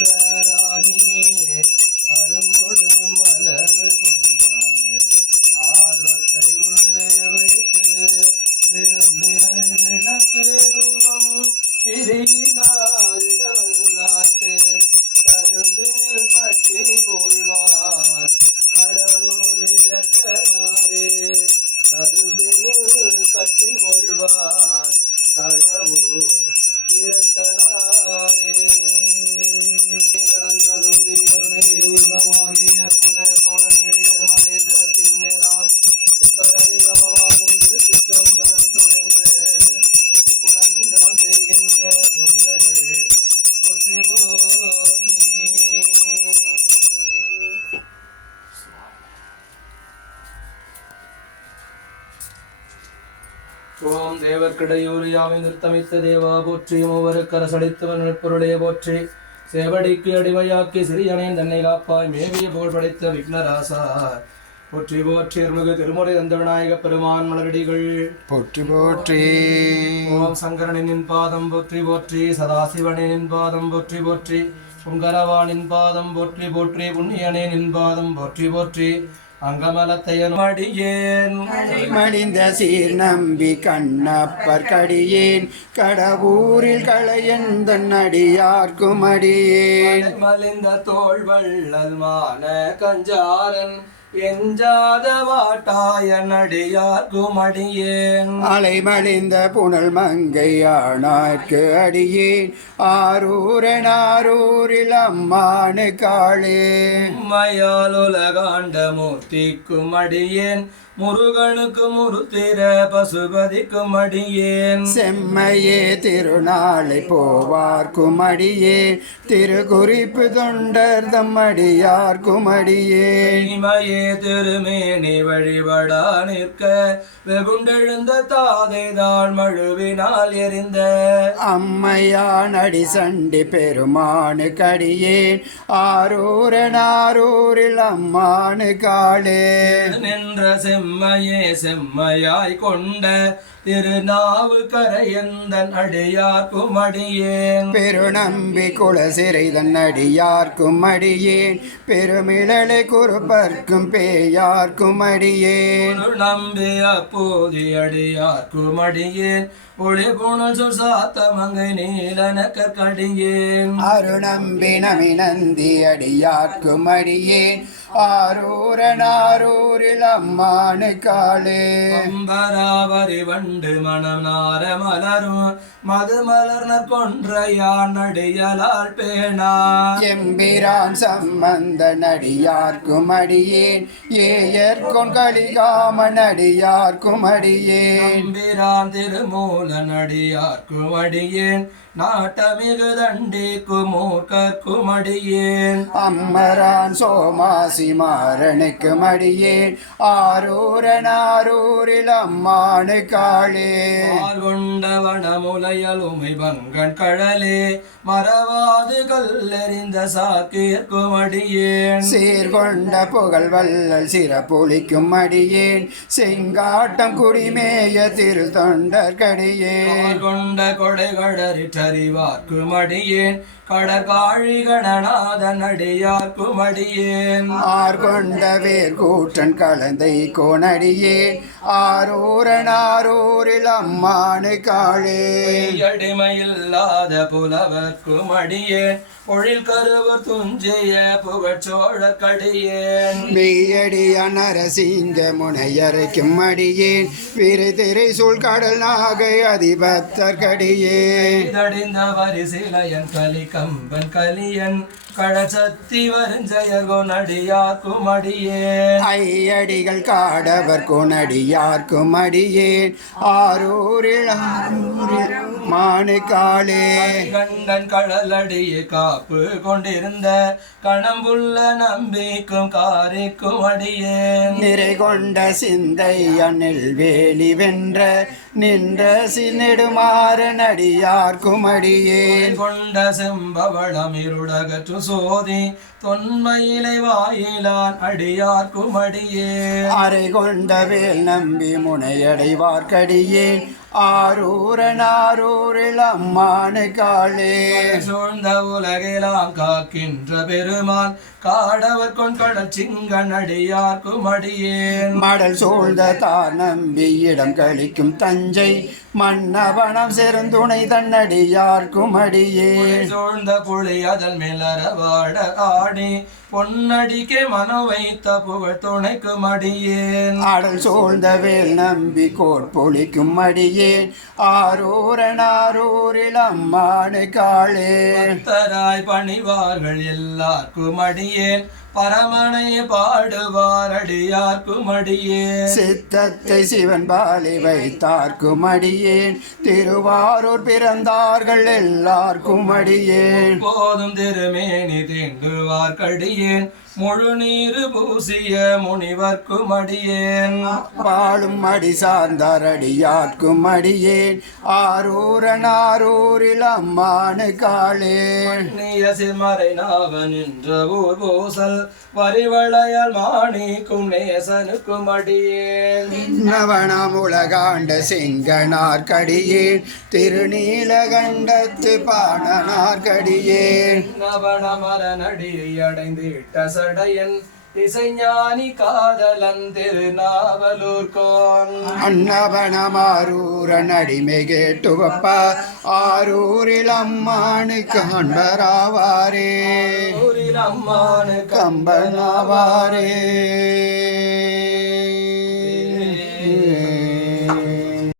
பக்தராகி அரும்பொடு மலர்கள் கொண்டாங்க ஆர்வத்தை உள்ளே வைத்து விரும்பினல் விளக்கு தூபம் பிரியினாரிடவல்லார்க்கு கரும்பினில் கட்டி கொள்வார் கடவுள் விரட்டனாரே கரும்பினில் கட்டி கொள்வார் கடவுள் இரட்டனாரே கடந்த சூதி கருணை உருவமாகிய புத தோழனிடையர் மலைதளத்தின் மேலால் இப்பரதிகமமாகும் திருச்சிற்றம்பலத்துடன்று புலன்கள் செய்கின்ற புகழ் போற்றி போற்றி. ஓம் தேவர்க்கிடையூர் யாவை நிறுத்தமித்த தேவா போற்றி. மூவரு கரசடைத்தவன் பொருளே போற்றி. சேவடிக்கு அடிமையாக்கி சிறியனேன் தன்னை காப்பாய் மேவிய புகழ் படைத்த விக்னராசா போற்றி போற்றி. அருள்மிகு திருமுறை தந்த விநாயக பெருமான் மலரடிகள் போற்றி போற்றி. ஓம் சங்கரனின் பாதம் போற்றி போற்றி. சதாசிவனின் பாதம் போற்றி போற்றி. சுங்கரவானின் பாதம் போற்றி போற்றி. புண்ணியனின் பாதம் போற்றி போற்றி. அங்கமலத்தையன் மடியேன் மடிந்த சீர் நம்பி கண்ணப்பர் கடியேன் கடவுரில் களையந்தன் அடியார்க்கும் அடியேன் மலிந்த தோள் வள்ளல் மான கஞ்சாரன் எஞ்சாத வாட்டாய நடியார்க்கும் அடியேன் அலைமலிந்த புனல் மங்கையானார்க்கு அடியேன் ஆரூரன் ஆரூரில் அம்மானு காளே மயால் உலகாண்ட மூர்த்திக்கும் அடியேன் முருகனுக்கு முருத்திர பசுபதிக்கும் அடியேன் செம்மையே திருநாளை போவார்க்கும் அடியேன் திருக்குறிப்பு தொண்டர் தம் அடியார்க்கும் அடியேன் இமையே திருமேனி வழிபடா நிற்க வெகுண்டெழுந்த தாதைதாள் மழுவினால் எரிந்த அம்மையான் அடி சண்டி பெருமானு கடியேன் ஆரூரன் ஆரூரில் அம்மானு காளே நின்ற செம்மையே செம்மையாய் கொண்ட திருநாவு கரையந்தன் அடியார்க்கும் அடியேன் பெருநம்பி குலசிறைதன் அடியார்க்கும் அடியேன் பெருமிழலை குறுப்பர்க்கும் பேயார்க்கும் அடியேன் நம்பி அப்போதி அடியார்க்கும் அடியேன் ஒளி புனல் சொல் சாத்த மங்கை நீலன கற்கடியேன் அருநம்பி நமிநந்தி அடியார்க்கும் அடியேன் ஆரூரன் ஆரூரில் அம்மானு காளே அம்பராவரி வண்டு மனம் நார மலரும் மது மலர்னர் கொன்றையான் அடியலால் பேணா எம்பிரான் சம்பந்த நடியார்க்கும் அடியேன் ஏயர்கொன் கலிகாமன் அடியார்க்கும் அடியேன் எம்பிரான் திருமூல நடியார்க்கும் அடியேன் நாட்டமிகு தண்டிக்கும் மூர்க்கர்க்கும் அடியேன் அம்மரான் சோமாசி மாறனுக்கும் அடியேன் ஆரூரன் ஆரூரில் அம்மானு காளே கொண்ட வனமுலையலுமை பங்கன் கடலே மறவாது கல்லெறிந்த சாக்கிற்கும் அடியேன் சீர்கொண்ட புகழ் வல்லல் சிறப்புலிக்கும் அடியேன் செங்காட்டம் குடிமேய திரு தொண்டர் கடியேன் கொண்ட கொடைகளறிவார்க்கும் அடியேன் கடற்காழி கணநாதன் அடியார்க்கும் அடியேன் ஆர்கொண்ட வேர் கூற்றன் கலந்தை கோணடியேன் ஆரூரன் ஆரூரில் அம்மானு காளே அடிமையில்லாத புலவர்க்கும் அடியேன் பொழில் கருவர் துஞ்சிய புகழ்ச்சோழர் கடியேன் மெய்யடிய நரசிங்க முனையரைக்கும் அடியேன் விரைதிரை சூழ் கடல் நாகை அதிபத்தர் கடியேன் தடிந்த வரிசிலையன் கலி கம்பன் கலியன் கடசத்தி வருஞ்சயர்கோ நடியார்க்கும் அடியேன் ஐயடிகள் காடவர் கொனடியார்க்கும் அடியேன் ஆரூரில் மானு காளே கண்டன் கடலடியை காப்பு கொண்டிருந்த கணம்புள்ள நம்பிக்கும் காரிக்கும் அடியேன் நிறை கொண்ட சிந்தை அணில் வேலி வென்ற நின்ற சின்னெடுமாறன் அடியார்க்கும் அடியேன் கொண்ட செம்பவளம் இருளகற்று சோதி தொன்மையிலை வாயிலான் அடியார்க்கும் அடியேன் அறை கொண்ட வேல் நம்பி முனையடைவார்க்கடியேன் ஆரூரில் அம்மானு காளே. சூழ்ந்த உலகெல்லாம் காக்கின்ற பெருமான் காடவர் கொண்கடல் சிங்கன் அடியார்க்கும் அடியேன். மடல் சூழ்ந்த தார் நம்பி இடம் கழிக்கும் தஞ்சை மன்னவனம் செருந்துணை தன்னடியார்க்கும் அடியேன். சூழ்ந்த புலி அதன் மேலறவாட ஆடி பொன்னடிக்கே மனம் வைத்த புகழ் துணைக்கும் அடியேன். ஆடல் சூழ்ந்த வேல் நம்பி கோட்பொழிக்கும் அடியேன். ஆரூரில் அம்மானு காளே. பக்தராய் பணிவார்கள் எல்லார்க்கும் அடியேன். பரமனை பாடுவார் அடியார்க்கும் அடியேன். சித்தத்தை சிவன் பாலி வைத்தார்க்கும் அடியேன். திருவாரூர் பிறந்தார்கள் எல்லார்க்கும் அடியேன். போதும் திருமேனி தேங்குவார் கடியேன். முழு நீரு பூசிய முனிவர்க்கும் அடியேன். பாலும் அடி சார்ந்தார் அடியார்க்கும் அடியேன். ஆரூரில் அம்மானு காளே. நீய சிறுமறை நாவன் என்ற ஊர் பூசல் வரிவளையால் மாணிக்கும் நேசனுக்கும் அடியேன். நவனம் உலகாண்ட செங்கனார் கடியேன். திருநீலகண்டத்து பாணனார் கடியேன். நவனமரனடி அடைந்திட்ட சடையன் இசைஞானி காதலன் திருநாவலூர்கோன். அன்னவனமாரூரன் அடிமை கேட்டுவப்ப ஆரூரில் அம்மானு காண்பராவாரே. அம்மானு கம்பனாவாரே.